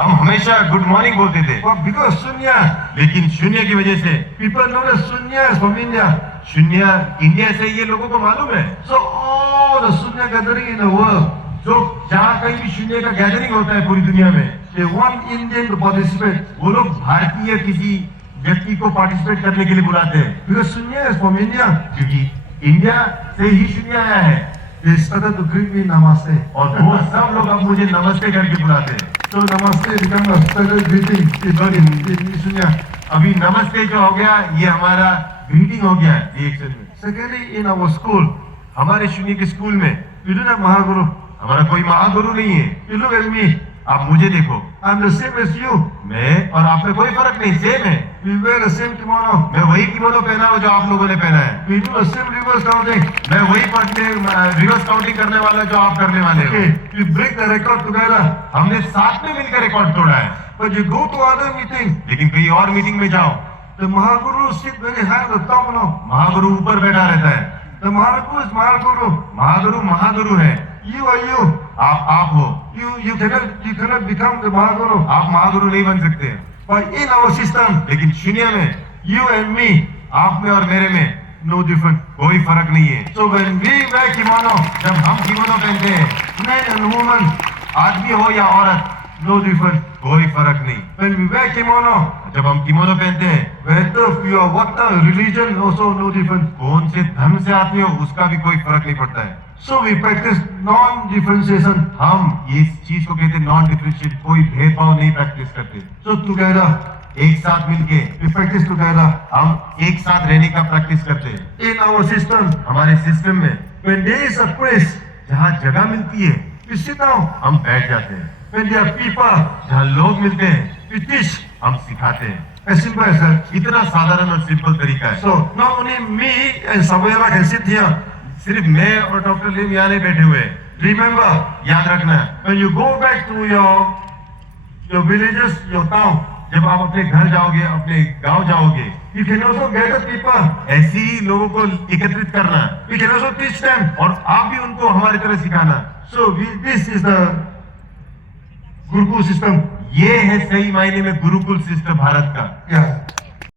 हम हमेशा good morning बोलते थे, But because Sunya, लेकिन शून्य की वजह से people know that Sunya is from India. शून्य इंडिया से ये लोगों को मालूम है। So all the Sunya gathering in the world, जो जहाँ कहीं भी शून्य का गैदरिंग होता है पूरी दुनिया में, they want Indian to participate. वो लोग भारतीय किसी व्यक्ति को पार्टिसिपेट करने के लिए बुलाते हैं, Because Sunya is from India. क्योंकि इंडिया से ही शून्य आया है। They started to greet me Namaste. और वो सब लोग अब मुझे नमस्ते करके बुलाते हैं। So Namaste become a special greeting in Sunya. अभी नमस्ते जो हो गया ये हमारा ग्रीटिंग हो गया है रिएक्शन में। Secondly, in our school, हमारे शून्य के स्कूल में we don't have Mahaguru. हमारा कोई महागुरु नहीं है। You look at me, आप मुझे देखो, I'm the same as you. मैं और आप में कोई फर्क नहीं, सेम है। We wear the same kimono. मैं वही किमोनो पहना हूं जो आप लोगों ने पहना है। We do the same reverse counting. मैं वही रिवर्स काउंटिंग करने वाला जो आप करने वाले हो। Okay, we break the record together. हमने साथ में मिलकर रिकॉर्ड तोड़ा है। But you go to other meeting, लेकिन कहीं और मीटिंग में जाओ, the Mahaguru sit very high at the top now. Mahaguru ऊपर बैठा रहता है। The Mahaguru is Mahaguru. Mahaguru Mahaguru है, You are you. आप हो। You cannot become the Mahaguru. आप महागुरु नहीं बन सकते। But in our system, लेकिन शून्य में, you and me, आप में और मेरे में no different. कोई फर्क नहीं है। So when we wear kimono, जब हम किमोनो पहनते हैं, man and woman, आदमी हो या औरत, no different. कोई फर्क नहीं। When we wear kimono, जब हम किमोनो पहनते हैं, whether you are what religion, also no different. कौन से धर्म से आते हो उसका भी कोई फर्क नहीं पड़ता है। So we practice non-differentiation. हम इस चीज को कहते हैं नॉन डिफरेंशिएट, कोई भेदभाव नहीं प्रैक्टिस करते। So together, एक साथ मिलके we practice together. हम एक साथ रहने का प्रैक्टिस करते हैं। In our system, हमारे सिस्टम में when there is a place, जहाँ जगह मिलती है we sit down. हम बैठ जाते हैं, When there are people, जहाँ लोग मिलते हैं we teach. हम सिखाते हैं। As simple as that. इतना साधारण और सिंपल तरीका है। So not only me and Savera can sit here. सिर्फ मैं और डॉक्टर लिम यहाँ नहीं बैठे हुए। Remember, याद रखना, when you go back to your villages, your town, जब आप अपने घर जाओगे, अपने गांव जाओगे, you can also gather people. ऐसे ही लोगों को एकत्रित करना We can also teach them. और आप भी उनको हमारी तरह सिखाना। So this is the Gurukul system. ये है सही मायने में गुरुकुल सिस्टम भारत का। Yeah.